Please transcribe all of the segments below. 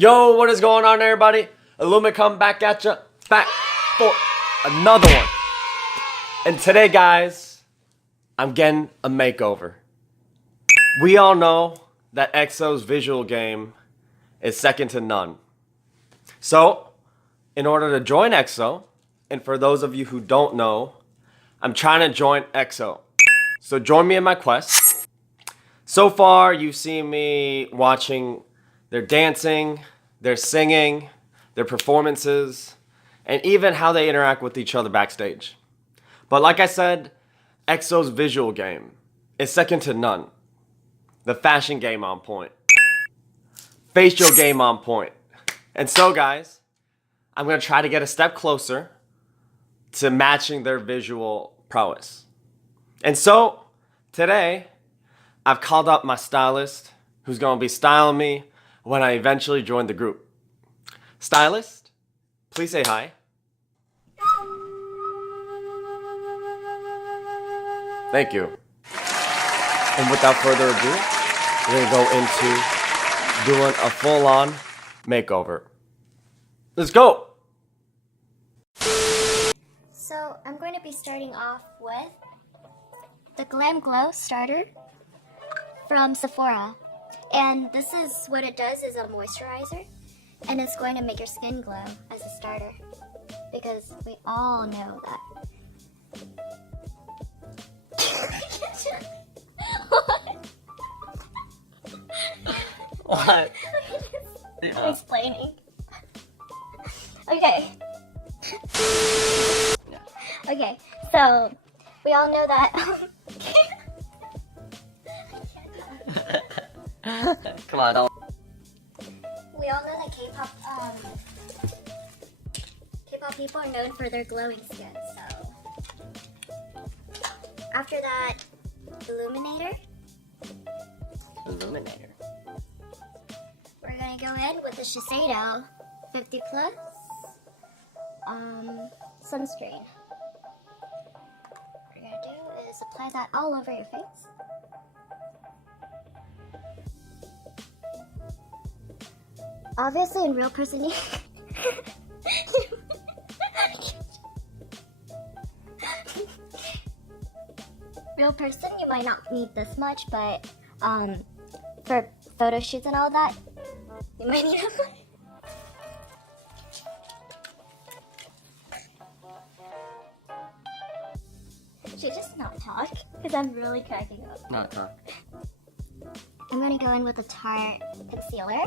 Yo, what is going on, everybody? Illumi come back at ya, back for another one. And today, guys, I'm getting a makeover. We all know that EXO's visual game is second to none. So, in order to join EXO, and for those of you who don't know, I'm trying to join EXO. So join me in my quest. So far, you've seen me watching their dancing, their singing, their performances, and even how they interact with each other backstage. But like I said, EXO's visual game is second to none. The fashion game on point. Facial game on point. And so guys, I'm gonna try to get a step closer to matching their visual prowess. And so, today, I've called up my stylist who's gonna be styling me when I eventually join the group. Stylist, please say hi. Thank you. And without further ado, we're gonna go into doing a full-on makeover. Let's go! So I'm going to be starting off with the Glam Glow Starter from Sephora. And this is what it does, is a moisturizer. And it's going to make your skin glow as a starter. Because we all know that. What? I'm explaining. Okay. Okay, so we all know that. Come on, don't. We all know that K-pop people are known for their glowing skin. So after that, Illuminator. We're gonna go in with the Shiseido 50 Plus sunscreen. What we're gonna do is apply that all over your face. Obviously, in real person, you might not need this much, but for photo shoots and all that, you might need it. Should I just not talk? Because I'm really cracking up. Not talk. I'm going to go in with a Tarte concealer.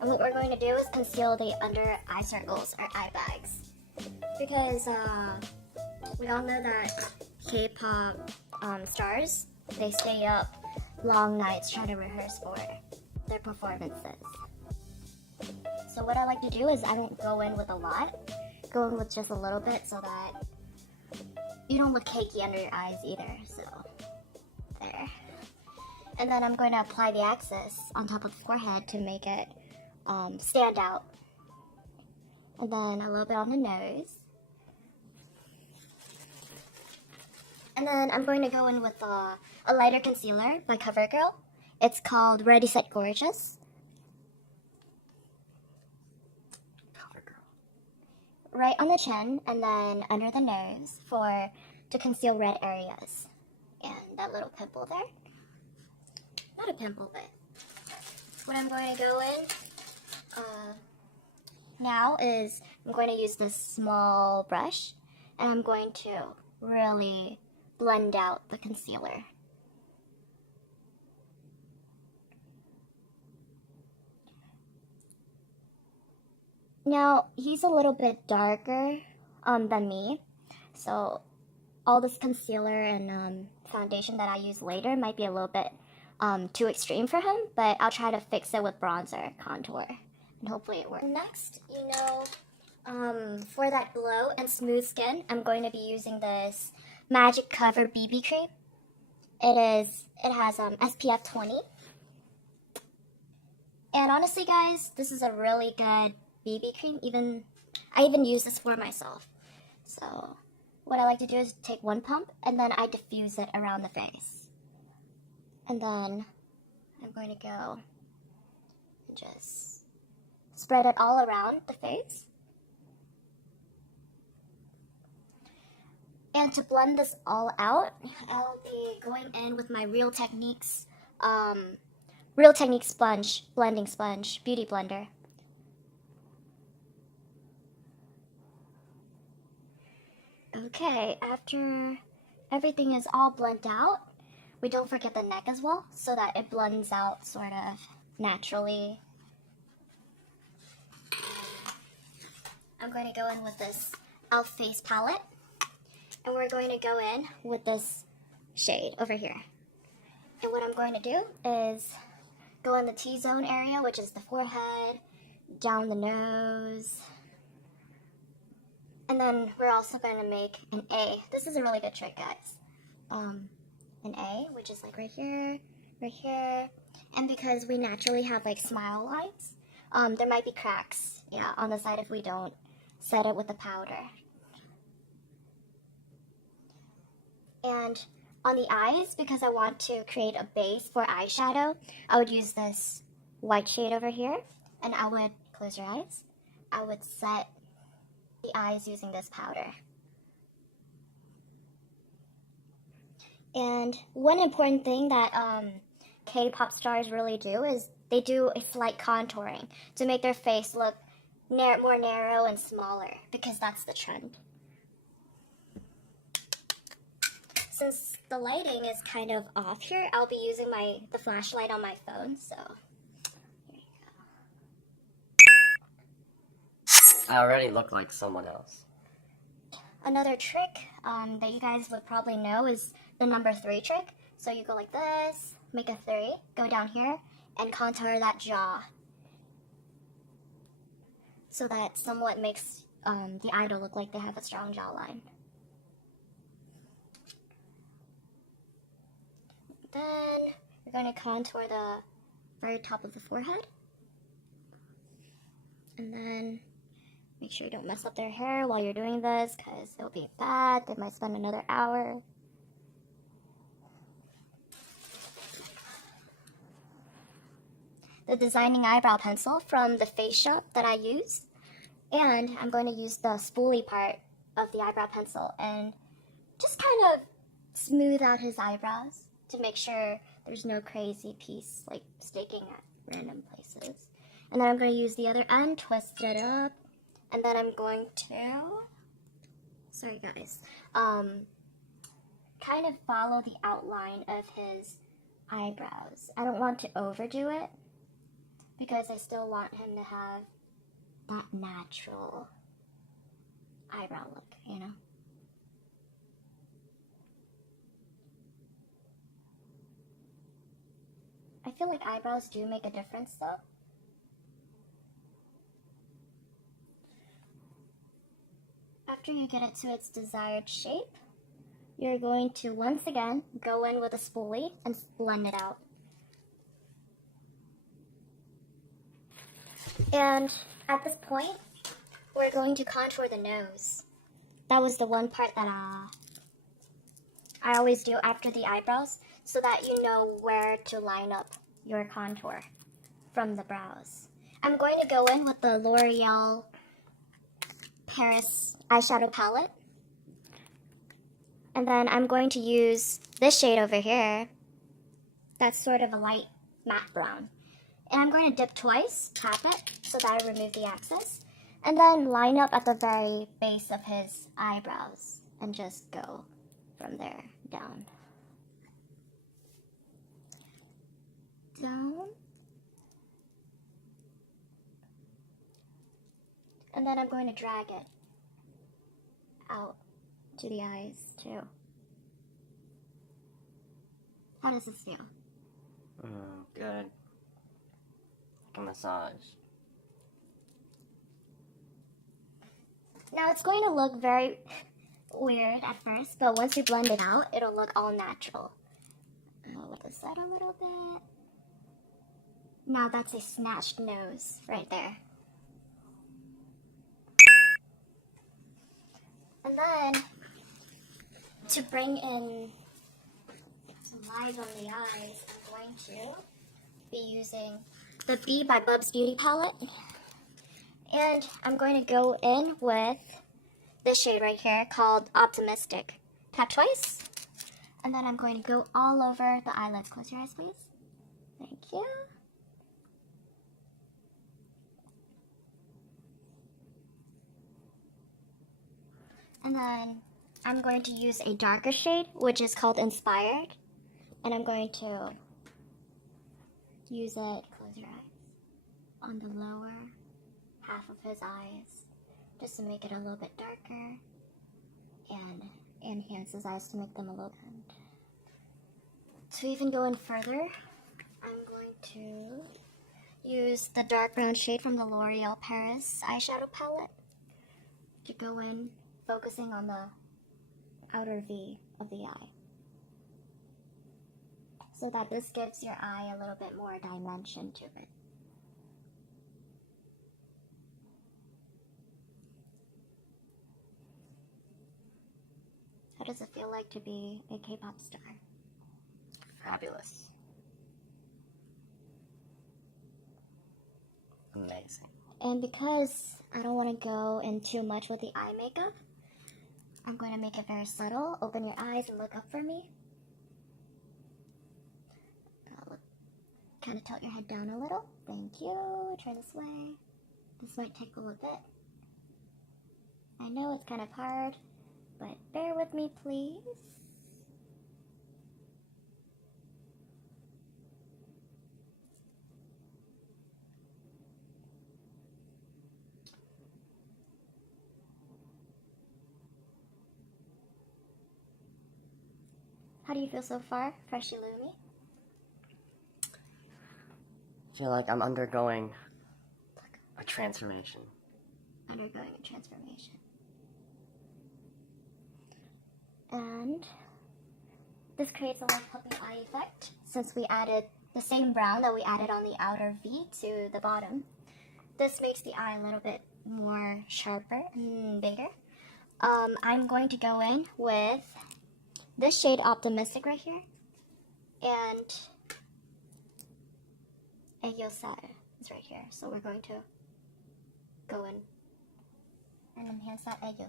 And what we're going to do is conceal the under eye circles or eye bags. Because we all know that K-pop stars, they stay up long nights trying to rehearse for their performances. So what I like to do is I don't go in with a lot. Go in with just a little bit so that you don't look cakey under your eyes either. So, there. And then I'm going to apply the excess on top of the forehead to make it stand out. And then a little bit on the nose. And then I'm going to go in with a lighter concealer by CoverGirl. It's called Ready Set Gorgeous. Right on the chin and then under the nose to conceal red areas. And that little pimple there. Not a pimple, but what I'm going to go in now is I'm going to use this small brush and I'm going to really blend out the concealer. Now, he's a little bit darker than me, so all this concealer and foundation that I use later might be a little bit too extreme for him, but I'll try to fix it with bronzer, contour, and hopefully it works. Next, for that glow and smooth skin, I'm going to be using this Magic Cover BB cream. It has SPF 20. And honestly, guys, this is a really good BB cream. I even use this for myself. So what I like to do is take one pump and then I diffuse it around the face. And then I'm going to go and just spread it all around the face. And to blend this all out, I'll be going in with my Real Techniques sponge, blending sponge, beauty blender. Okay, after everything is all blended out, we don't forget the neck as well, so that it blends out sort of naturally. I'm going to go in with this e.l.f. face palette, and we're going to go in with this shade over here. And what I'm going to do is go in the T-zone area, which is the forehead, down the nose, and then we're also going to make an A. This is a really good trick, guys. An A, which is like right here, and because we naturally have like smile lines, there might be cracks, yeah, on the side if we don't set it with the powder. And on the eyes, because I want to create a base for eyeshadow, I would use this white shade over here, and I would, close your eyes, I would set the eyes using this powder. And one important thing that K-pop stars really do is they do a slight contouring to make their face look more narrow and smaller, because that's the trend. Since the lighting is kind of off here, I'll be using the flashlight on my phone, so here you go. I already look like someone else. Another trick that you guys would probably know is the number 3 trick. So you go like this, make a 3, go down here, and contour that jaw. So that somewhat makes the idol look like they have a strong jawline. Then we're going to contour the very top of the forehead. And then make sure you don't mess up their hair while you're doing this, because it'll be bad. They might spend another hour. The designing eyebrow pencil from the Face Shop that I use. And I'm going to use the spoolie part of the eyebrow pencil and just kind of smooth out his eyebrows to make sure there's no crazy piece like sticking at random places. And then I'm going to use the other end, twist it up, and then I'm going to, sorry guys, kind of follow the outline of his eyebrows. I don't want to overdo it because I still want him to have that natural eyebrow look, you know? I feel like eyebrows do make a difference though. After you get it to its desired shape, you're going to once again go in with a spoolie and blend it out. And at this point, we're going to contour the nose. That was the one part that I always do after the eyebrows, so that you know where to line up your contour from the brows. I'm going to go in with the L'Oreal Paris eyeshadow palette. And then I'm going to use this shade over here. That's sort of a light matte brown. And I'm going to dip twice, tap it, so that I remove the excess. And then line up at the very base of his eyebrows and just go from there down. Down. And then I'm going to drag it out to the eyes too. How does this feel? Good. Like a massage. Now it's going to look very weird at first, but once you blend it out, it'll look all natural. I'll look this side a little bit. Now that's a snatched nose right there. And then, to bring in some light on the eyes, I'm going to be using the B by Bubs Beauty palette. And I'm going to go in with this shade right here called Optimistic. Tap twice. And then I'm going to go all over the eyelids. Close your eyes, please. Thank you. And then I'm going to use a darker shade, which is called Inspired. And I'm going to use it, close your eyes, on the lower half of his eyes, just to make it a little bit darker and enhance his eyes to make them a little bit. To even go in further, I'm going to use the dark brown shade from the L'Oreal Paris eyeshadow palette to go in, focusing on the outer V of the eye, so that this gives your eye a little bit more dimension to it. How does it feel like to be a K-pop star? Fabulous. Amazing. And because I don't want to go in too much with the eye makeup, I'm going to make it very subtle. Open your eyes and look up for me. Kind of tilt your head down a little. Thank you. Try this way. This might take a little bit. I know it's kind of hard, but bear with me, please. How do you feel so far, Freshie Lumi? I feel like I'm undergoing a transformation. Undergoing a transformation. And this creates a little puppy eye effect, since we added the same brown that we added on the outer V to the bottom. This makes the eye a little bit more sharper and bigger. I'm going to go in with this shade Optimistic right here, and Aegyo is right here. So we're going to go in and enhance that Aegyo.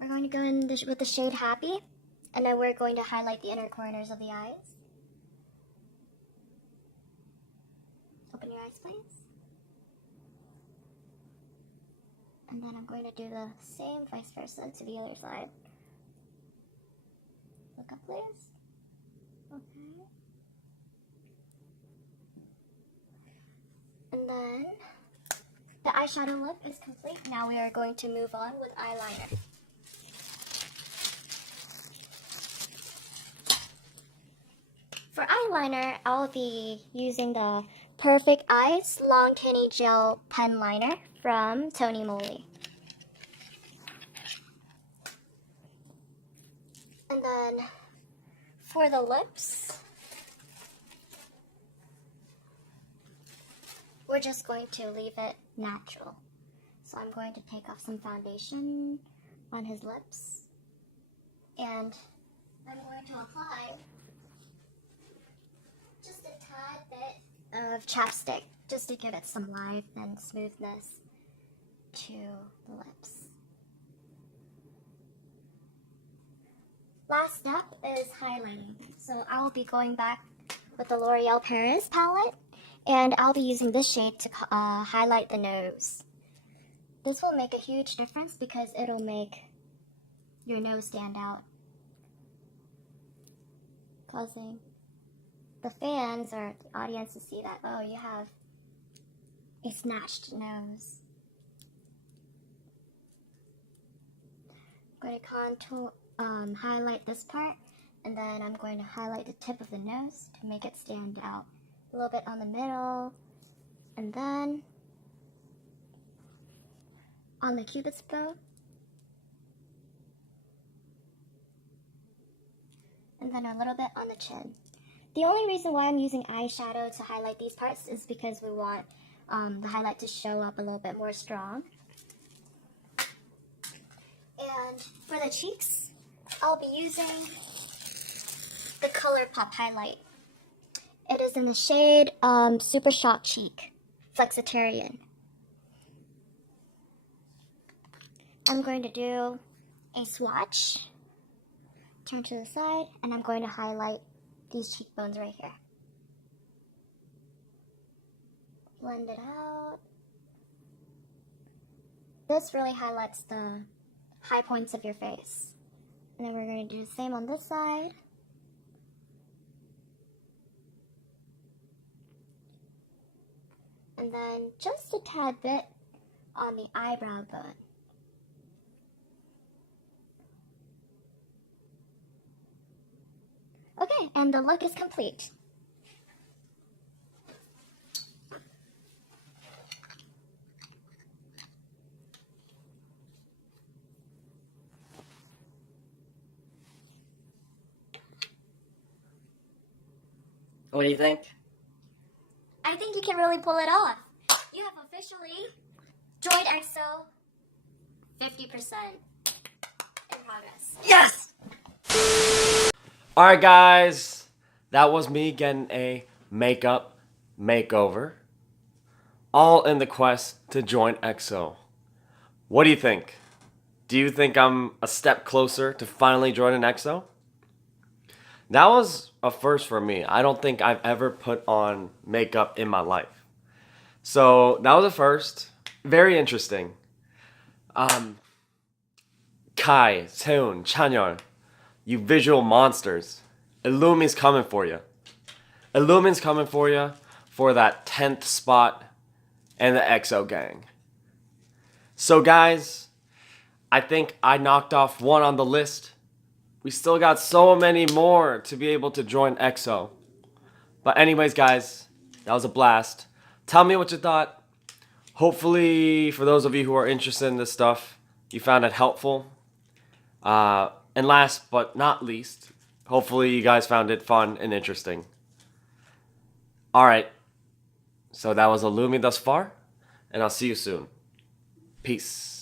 We're going to go in with the shade Happy, and then we're going to highlight the inner corners of the eyes. Open your eyes, please. And then I'm going to do the same vice versa to the other side. Look up, please. Okay. And then the eyeshadow look is complete. Now we are going to move on with eyeliner. For eyeliner, I'll be using the Perfect Eyes Long Tinny Gel Pen Liner from Tony Moly. And then for the lips, we're just going to leave it natural. So I'm going to take off some foundation on his lips, and I'm going to apply just a tad bit of chapstick, just to give it some life and smoothness to the lips. Last step is highlighting. So I'll be going back with the L'Oreal Paris palette, and I'll be using this shade to highlight the nose. This will make a huge difference because it'll make your nose stand out, causing the fans or the audience to see that, oh, you have a snatched nose. I'm going to contour, highlight this part, and then I'm going to highlight the tip of the nose to make it stand out a little bit on the middle, and then on the cupid's bow, and then a little bit on the chin. The only reason why I'm using eyeshadow to highlight these parts is because we want the highlight to show up a little bit more strong. And for the cheeks, I'll be using the ColourPop highlight. It is in the shade Super Shot Cheek, Flexitarian. I'm going to do a swatch, turn to the side, and I'm going to highlight these cheekbones right here. Blend it out. This really highlights the high points of your face. And then we're going to do the same on this side. And then just a tad bit on the eyebrow bone. Okay, and the look is complete. What do you think? I think you can really pull it off. You have officially joined EXO 50% in progress. Yes! Alright guys, that was me getting a makeup makeover. All in the quest to join EXO. What do you think? Do you think I'm a step closer to finally joining EXO? That was a first for me. I don't think I've ever put on makeup in my life. So that was a first. Very interesting. Kai, Seun, Chanyeol, you visual monsters. Illumin's coming for you. Illumin's coming for you for that 10th spot and the EXO gang. So guys, I think I knocked off one on the list. We still got so many more to be able to join EXO. But anyways, guys, that was a blast. Tell me what you thought. Hopefully, for those of you who are interested in this stuff, you found it helpful. And last but not least, hopefully you guys found it fun and interesting. Alright, so that was Illumi thus far, and I'll see you soon. Peace.